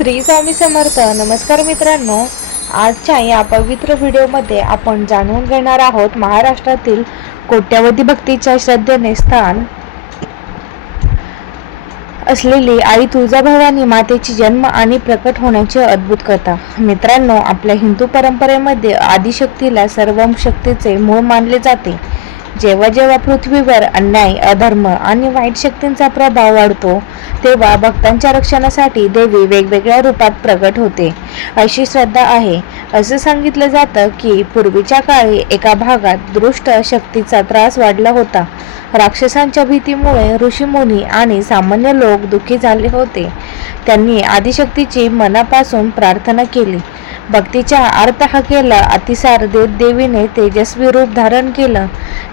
श्री स्वामी समर्थ. नमस्कार मित्रांनो, आजच्या या पवित्र व्हिडिओमध्ये आपण जाणून घेणार आहोत महाराष्ट्रातील कोट्यावधी भक्तीच्या श्रद्धेने स्थान असलेली आई तुळजाभवानी मातेची जन्म आणि प्रकट होण्याची अद्भुत कथा. मित्रांनो, आपल्या हिंदू परंपरेमध्ये आदिशक्तीला सर्व शक्तीचे मूळ मानले जाते. जेव्हा जेव्हा पृथ्वीवर अन्याय, अधर्म आणि वाईट शक्तींचा प्रभाव वाढतो, तेव्हा भक्तांच्या रक्षणासाठी देवी वेगवेगळ्या रूपात प्रकट होते, अशी श्रद्धा आहे. असं सांगितलं जातं की पूर्वीच्या काळी एका भागात दुष्ट शक्तीचा त्रास वाढला होता. राक्षसांच्या भीतीमुळे ऋषीमुनी आणि सामान्य लोक दुःखी झाले होते. त्यांनी आदिशक्तीची मनापासून प्रार्थना केली, भक्तीचा अर्थ केला. अतिसार देत देवीने तेजस्वी रूप धारण केलं.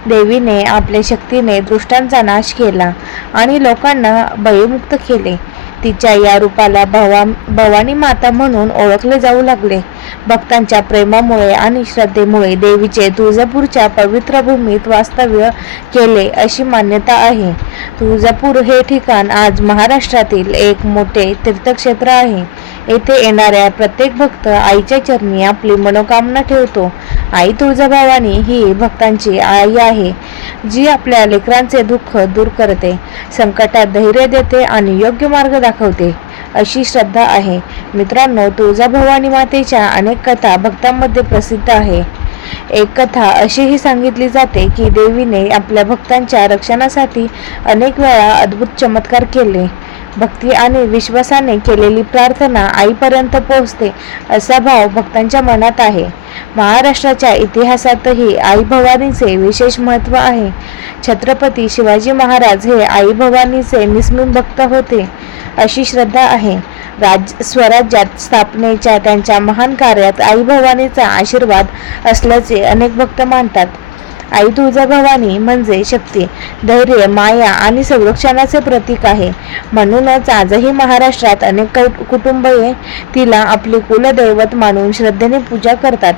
देवीने आपल्या शक्तीने दुष्टांचा नाश केला आणि लोकांना भयमुक्त केले. तिच्या या रूपाला भवानी माता म्हणून ओळखले जाऊ लागले. भक्तांच्या प्रेमामुळे आणि श्रद्धेमुळे देवीचे तुळजापूरच्या पवित्र भूमीत वास्तव्य केले, अशी मान्यता आहे. तुळजापूर हे ठिकाण आज महाराष्ट्रातील एक मोठे तीर्थक्षेत्र आहे. येथे येणाऱ्या प्रत्येक भक्त आईच्या चरणी आपली मनोकामना ठेवतो. आई तुळजाभवानी ही भक्तांची आई आहे, जी आपल्या लेकरांचे दुःख दूर करते, संकटात धैर्य देते आणि योग्य मार्ग दाखवते, अशी श्रद्धा आहे. मित्रांनो, तुळजाभवानी मातेच्या अनेक कथा भक्तांमध्ये प्रसिद्ध आहे. एक कथा अशीही सांगितली जाते की देवीने आपल्या भक्तांच्या रक्षणासाठी अनेक वेळा अद्भुत चमत्कार केले. भक्ती आणि विश्वासाने केलेली प्रार्थना आईपर्यंत पोहोचते, असा भाव भक्तांच्या मनात आहे. महाराष्ट्राच्या इतिहासातही आई भवानीचे विशेष महत्त्व आहे. छत्रपती शिवाजी महाराज हे आई भवानीचे निस्सीम भक्त होते, अशी श्रद्धा आहे. स्वराज्यात स्थापनेच्या त्यांच्या महान कार्यात आई भवानीचा आशीर्वाद असल्याचे अनेक भक्त मानतात. आई तुळजाभवानी म्हणजे शक्ती, धैर्य, माया आणि संरक्षणाचे प्रतीक आहे. म्हणूनच आजही महाराष्ट्रात अनेक कुटुंबीय तिला आपली कुलदैवत मानून श्रद्धेने पूजा करतात.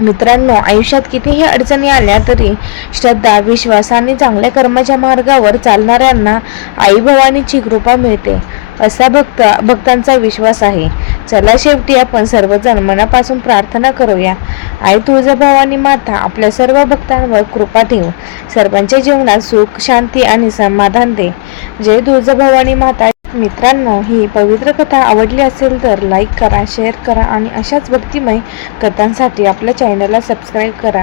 मित्रांनो, आयुष्यात कितीही अडचणी आल्या तरी श्रद्धा, विश्वास आणि चांगल्या कर्माच्या मार्गावर चालणाऱ्यांना आई भवानीची कृपा मिळते, असा भक्तांचा विश्वास आहे. चला, शेवटी आपण सर्वजण मनापासून प्रार्थना करूया. आई तुळजाभवानी माता आपल्या सर्व भक्तांवर कृपा ठेव, सर्वांच्या जीवनात सुख, शांती आणि समाधान दे. जय तुळजाभवानी माता. मित्रांनो, ही पवित्र कथा आवडली असेल तर लाईक करा, शेअर करा आणि अशाच भक्तिमय कथांसाठी आपल्या चॅनलला सबस्क्राईब करा.